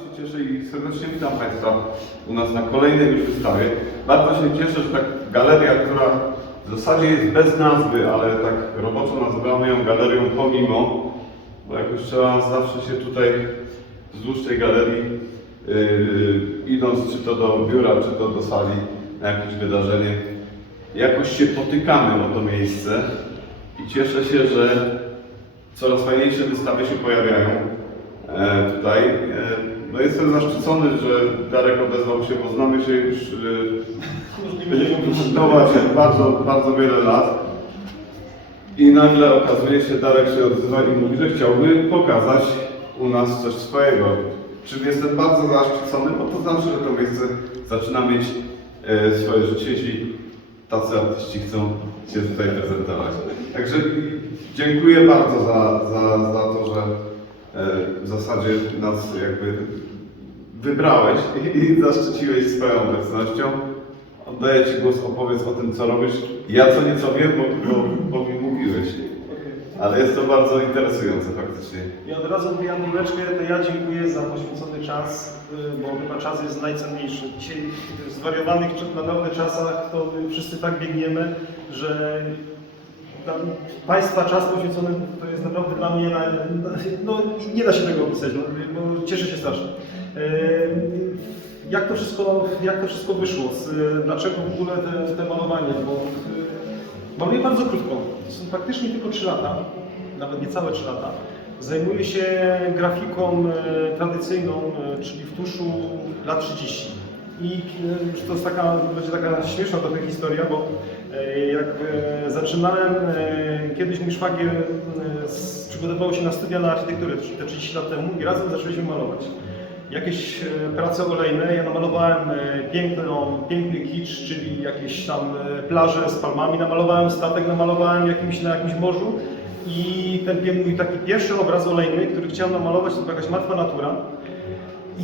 się cieszę i serdecznie witam Państwa u nas na kolejnej już wystawie. Bardzo się cieszę, że tak galeria, która w zasadzie jest bez nazwy, ale tak roboczo nazywamy ją galerią pomimo, bo jakoś trzeba zawsze się tutaj wzdłuż tej galerii, yy, idąc czy to do biura, czy to do sali na jakieś wydarzenie, jakoś się potykamy o to miejsce i cieszę się, że coraz fajniejsze wystawy się pojawiają e, tutaj. No jestem zaszczycony, że Darek odezwał się, bo znamy się już e, będziemy konsultować bardzo, bardzo wiele lat. I nagle okazuje się, Darek się odzywa i mówi, że chciałby pokazać u nas coś swojego. Czym jestem bardzo zaszczycony, bo to znaczy, że to miejsce zaczyna mieć e, swoje życie, jeśli tacy artyści chcą się tutaj prezentować. Także dziękuję bardzo za, za, za to, że w zasadzie nas jakby wybrałeś i, zaszczyciłeś swoją obecnością. Oddaję Ci głos, opowiedz o tym, co robisz. Ja co nieco wiem, bo, bo, bo mi mówiłeś, ale jest to bardzo interesujące faktycznie. I od razu mówię Januleczkę, to ja dziękuję za poświęcony czas, y, bo chyba czas jest najcenniejszy. Dzisiaj w zwariowanych, naprawdę czasach to wszyscy tak biegniemy, że Państwa czas poświęcony to jest naprawdę dla mnie, na, no nie da się tego opisać, no, bo cieszę się strasznie. Y, Jak to wszystko, jak to wszystko wyszło? Dlaczego w ogóle te, te malowanie? Bo y, Maluję bardzo krótko. To są praktycznie tylko 3 lata, nawet niecałe 3 lata. Zajmuję się grafiką e, tradycyjną, e, czyli w tuszu lat 30. I e, to jest taka, będzie taka śmieszna trochę historia, bo e, jak e, zaczynałem, e, kiedyś mój szwagier e, przygotowywał się na studia na architekturę te 30 lat temu i razem zaczęliśmy malować jakieś e, prace olejne. Ja namalowałem e, piękną, piękny kicz, czyli jakieś tam e, plaże z palmami, namalowałem statek, namalowałem jakimś, na jakimś morzu i ten mój taki pierwszy obraz olejny, który chciałem namalować, to była jakaś martwa natura.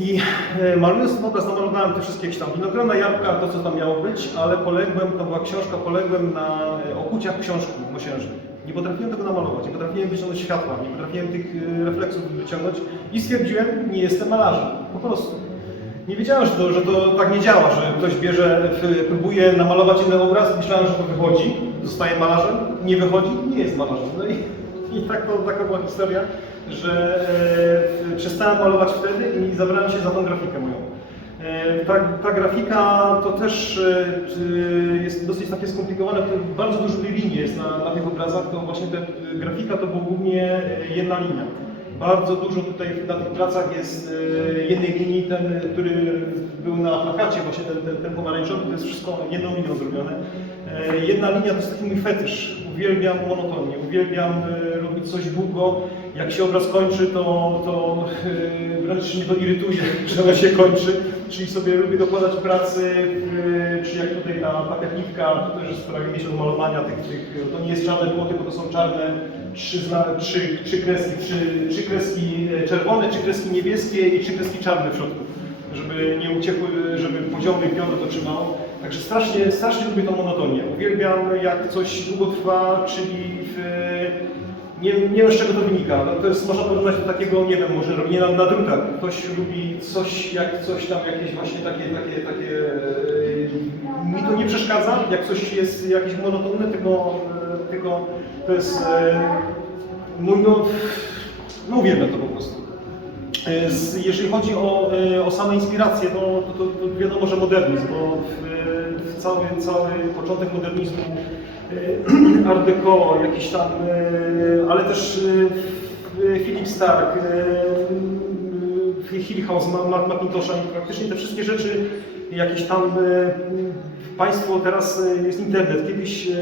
I e, malując ten obraz namalowałem te wszystkie jakieś tam winogrona, jabłka, to co tam miało być, ale poległem, to była książka, poległem na e, okuciach książki mosiężnej. Nie potrafiłem tego namalować, nie potrafiłem wyciągnąć światła, nie potrafiłem tych e, refleksów wyciągnąć i stwierdziłem, nie jestem malarzem, po prostu. Nie wiedziałem, że to, że to tak nie działa, że ktoś bierze, próbuje namalować inny obraz, myślałem, że to wychodzi, zostaje malarzem, nie wychodzi, nie jest malarzem. No i, i tak to, taka była historia, że e, przestałem malować wtedy i zabrałem się za tą grafikę moją. E, Ta, ta grafika to też e, jest dosyć takie skomplikowane, bardzo dużo linii jest na, na tych obrazach, to właśnie ta e, grafika to była głównie e, jedna linia. Bardzo dużo tutaj na tych pracach jest e, jednej linii, ten, który był na plakacie, właśnie ten, ten, ten pomarańczowy, to jest wszystko jedną linią zrobione. E, Jedna linia to jest taki mój fetysz. Uwielbiam monotonię, uwielbiam e, robić coś długo. Jak się obraz kończy, to, to e, wręcz mnie to irytuje, że on się kończy. Czyli sobie lubię dokładać pracy, e, czy jak tutaj ta papiarnitka, to też jest prawie miesiąc malowania tych, tych, to nie jest czarne było, tylko to są czarne trzy, trzy, trzy kreski, trzy, trzy kreski e, czerwone, trzy kreski niebieskie i trzy kreski czarne w środku, żeby nie uciekły, żeby poziomy piono to trzymało. Także strasznie, strasznie lubię tą monotonię. Uwielbiam jak coś długo trwa, czyli w, nie, nie wiem z czego to wynika. No, to jest, można porównać do takiego, nie wiem, może robienie na, na drutach. Ktoś lubi coś, jak coś tam, jakieś właśnie takie, takie, takie... e, Mi to nie przeszkadza, jak coś jest jakieś monotonne, tylko, e, tylko to jest... e, No, no, no uwielbiam to po prostu. Jeżeli chodzi o, o same inspiracje, to, to, to, to wiadomo, że modernizm, bo w cały, cały początek modernizmu, e, Art Deco, jakiś tam, e, ale też e, Philip Stark, Hillhouse, Ma- Ma- Macintosha i praktycznie te wszystkie rzeczy, jakieś tam państwo, teraz jest internet, kiedyś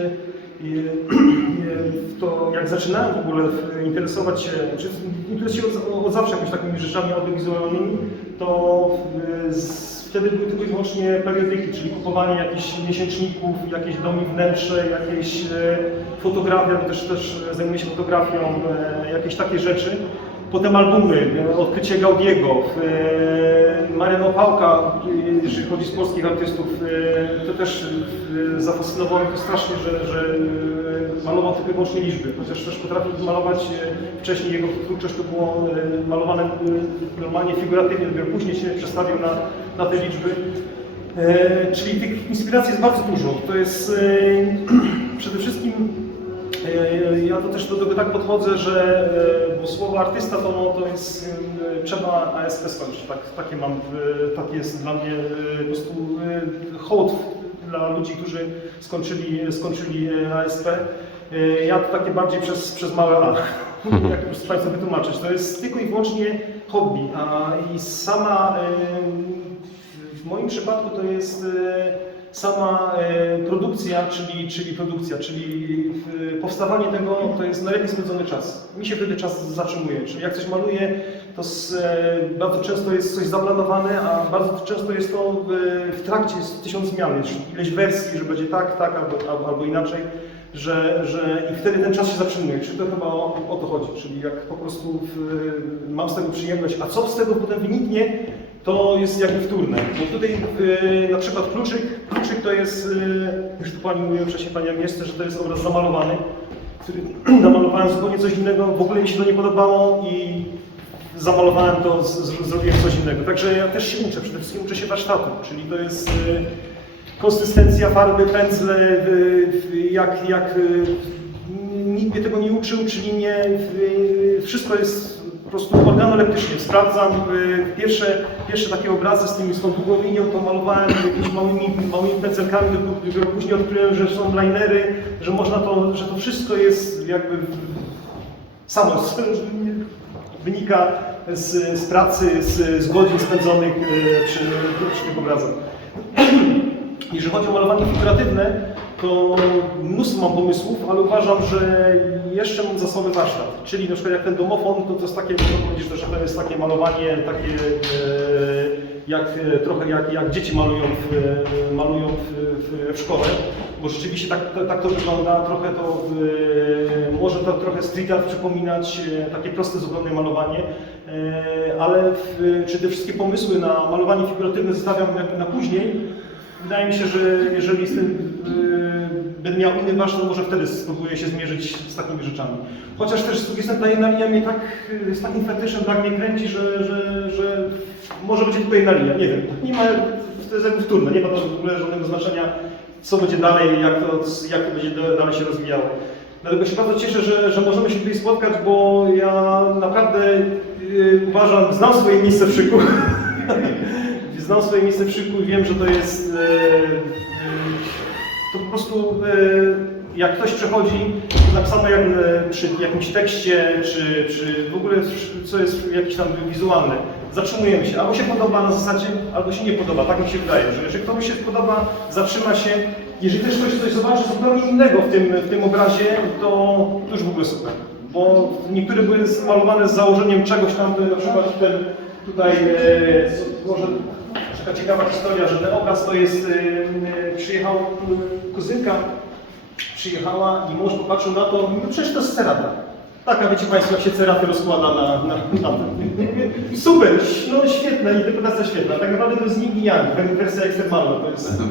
to jak zaczynałem w ogóle interesować się, czy interesuję się od, od zawsze jakimiś takimi rzeczami audiowizualnymi, to e, wtedy były tylko i wyłącznie periodyki, czyli kupowanie jakichś miesięczników, jakieś domy wnętrze, jakieś e, fotografia, bo też, też zajmuję się fotografią, e, jakieś takie rzeczy. Potem albumy, Odkrycie Gaudiego, Marian Opałka, e, jeżeli chodzi z polskich artystów, to też zafascynowało mnie to strasznie, że, że malował tylko i wyłącznie liczby, chociaż też potrafił malować e, wcześniej, jego twórczość to było e, malowane e, normalnie figuratywnie, dopiero później się przestawił na, na te liczby. Czyli tych inspiracji jest bardzo dużo. To jest przede wszystkim Ja to też do tego tak podchodzę, że bo słowo artysta to, to jest, trzeba ASP skończyć. Tak, takie mam, taki jest dla mnie po prostu hołd dla ludzi, którzy skończyli, skończyli e, ASP. E, Ja to takie bardziej przez, przez małe A, jak już Państwu wytłumaczyć. To jest tylko i wyłącznie hobby, a i sama e, w moim przypadku to jest sama produkcja, czyli, czyli produkcja, czyli powstawanie tego to jest najlepiej spędzony czas. Mi się wtedy czas zatrzymuje. Czyli jak coś maluję, to z, e, bardzo często jest coś zaplanowane, a bardzo często jest to w, w trakcie, tysiąc zmian, jest ileś wersji, że będzie tak, tak albo, albo, albo inaczej. Że, że i wtedy ten czas się zatrzymuje. Czyli to chyba o, o to chodzi. Czyli jak po prostu w, mam z tego przyjemność, a co z tego potem wyniknie, to jest jakby wtórne. Bo tutaj e, na przykład kluczyk, kluczyk to jest, e, już tu Pani mówiła wcześniej Pani Agnieszce, że to jest obraz zamalowany, który namalowałem zupełnie coś innego, w ogóle mi się to nie podobało i zamalowałem to, zrobiłem coś innego. Także ja też się uczę, przede wszystkim uczę się warsztatu, czyli to jest e, konsystencja farby, pędzle, e, jak, jak e, nikt mnie tego nie uczył, czyli nie, wszystko jest po prostu organoleptycznie. Sprawdzam pierwsze, pierwsze takie obrazy z, tymi, z tą długą linią, to malowałem jakimiś małymi, małymi pędzelkami, dopiero później odkryłem, że są linery, że można to, że to wszystko jest jakby samo wynika z, z pracy, z, z godzin spędzonych e, przy, przy tych obrazach. Jeżeli chodzi o malowanie figuratywne, to mnóstwo mam pomysłów, ale uważam, że jeszcze mam za warsztat. Czyli na przykład jak ten domofon, to to jest takie, powiedzieć, że to jest takie malowanie, takie e, jak, e, trochę jak, jak dzieci malują w, e, malują w, w szkole, bo rzeczywiście tak, tak, to wygląda, trochę to e, może to trochę street art przypominać, e, takie proste zupełnie malowanie, e, ale w, czy te wszystkie pomysły na malowanie figuratywne zostawiam jakby na później, Wydaje mi się, że jeżeli jestem, yy, będę miał inny warsztat, to może wtedy spróbuję się zmierzyć z takimi rzeczami. Chociaż też z ta jedna linia mnie tak, yy, z takim fetyszem tak mnie kręci, że, że, że może będzie tylko jedna linia, nie wiem. Nie ma, to jest jakby wtórne, nie ma to w ogóle żadnego znaczenia, co będzie dalej, jak to, jak to będzie da- dalej się rozwijało. Dlatego się bardzo cieszę, że, że możemy się tutaj spotkać, bo ja naprawdę yy, uważam, znam swoje miejsce w szyku. znam swoje miejsce w szyku i wiem, że to jest. E, to po prostu e, jak ktoś przechodzi, tak samo jak e, przy jakimś tekście, czy, czy w ogóle co jest jakieś tam wizualne, zatrzymujemy się. Albo się podoba na zasadzie, albo się nie podoba. Tak mi się wydaje, że jeżeli komuś się podoba, zatrzyma się. Jeżeli też ktoś coś zobaczy zupełnie innego w tym, w tym obrazie, to, to już w ogóle super. Bo niektóre były malowane z założeniem czegoś tam, na przykład ten tutaj e, może taka ciekawa historia, że ten obraz to jest, e, e, przyjechał kuzynka, przyjechała i mąż popatrzył na to, no przecież to jest cerata. Taka, wiecie Państwo, jak się ceraty rozkłada na, na, na. Super, no świetna, interpretacja świetna. Tak naprawdę to jest yin yang, wersja ekstremalna. To jest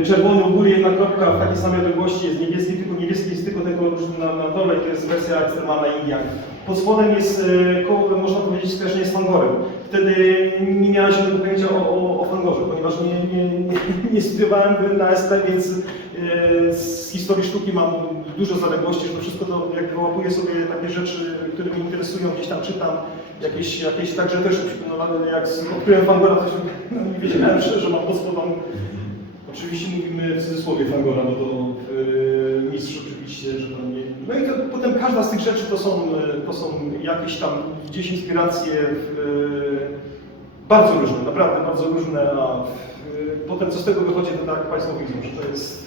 y, czerwony u góry, jedna kropka w takiej samej odległości, jest niebieski, tylko niebieski jest tylko tego na, na dole, to jest wersja ekstremalna yin yang. Pod spodem jest y, można powiedzieć, skojarzenie z fangorem. Wtedy nie miałem żadnego pojęcia o, o, o fangorze, ponieważ nie, nie, nie, nie studiowałem na SP, więc y, z historii sztuki mam dużo zaległości, że wszystko to jak wyłapuję sobie takie rzeczy, które mnie interesują, gdzieś tam czytam, jakieś, jakieś także też no, jak odkryłem Fangora, to się, no, nie wiedziałem, że, że mam pod spodem. Oczywiście mówimy w cudzysłowie Fangora, bo to oczywiście, że to nie... No i to, potem każda z tych rzeczy to są, e, to są jakieś tam gdzieś inspiracje yy, bardzo różne, naprawdę bardzo różne, a yy, potem co z tego wychodzi, to tak Państwo widzą, że to jest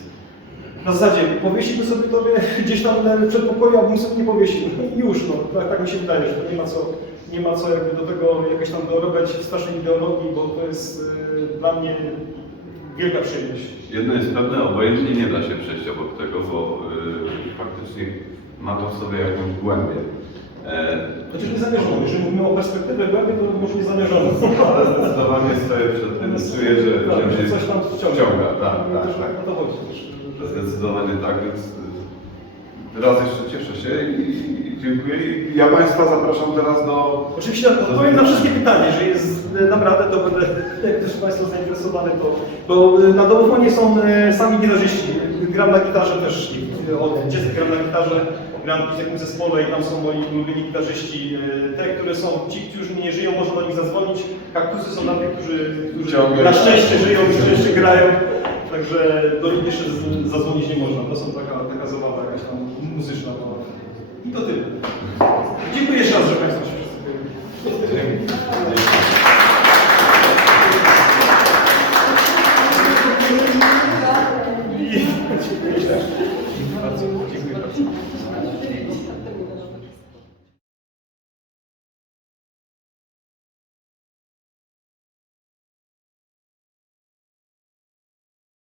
na zasadzie powiesimy sobie tobie gdzieś tam w przedpokoju, a bym sobie nie powiesił. No i już, no, tak, tak mi się wydaje, że to nie ma co, nie ma co jakby do tego jakoś tam dorobiać strasznej ideologii, bo to jest dla mnie wielka przyjemność. Jedno jest pewne, obojętnie nie da się przejść obok tego, bo y, faktycznie ma to w sobie jakąś głębię. E, Chociaż nie zamierzone. Jeżeli mówimy o perspektywie głębi, to może nie zamierzone. ale zdecydowanie stoję przed tym, czuję, że, Tak, że coś tam wciąga. wciąga. Tak, No, tak, tak. O to chodzi też. Zdecydowanie tak, więc raz jeszcze cieszę się i, i dziękuję. I ja Państwa zapraszam teraz do... Oczywiście odpowiem na wszystkie pytania, jeżeli jest e, naprawdę, to będę, jak też Państwo zainteresowany, to, bo e, na domofonie są e, sami gitarzyści. Gram na gitarze też od dziecka gram na gitarze, gram w takim zespole i tam są moi ulubieni gitarzyści. Te, które są, ci, którzy nie żyją, można do nich zadzwonić. Kaktusy są dla tych, którzy, którzy na szczęście żyją i jeszcze grają. Także do nich jeszcze zadzwonić nie można. To są taka, taka zabawa jakaś tam muzyczna. No. I to tyle. Dziękuję jeszcze raz,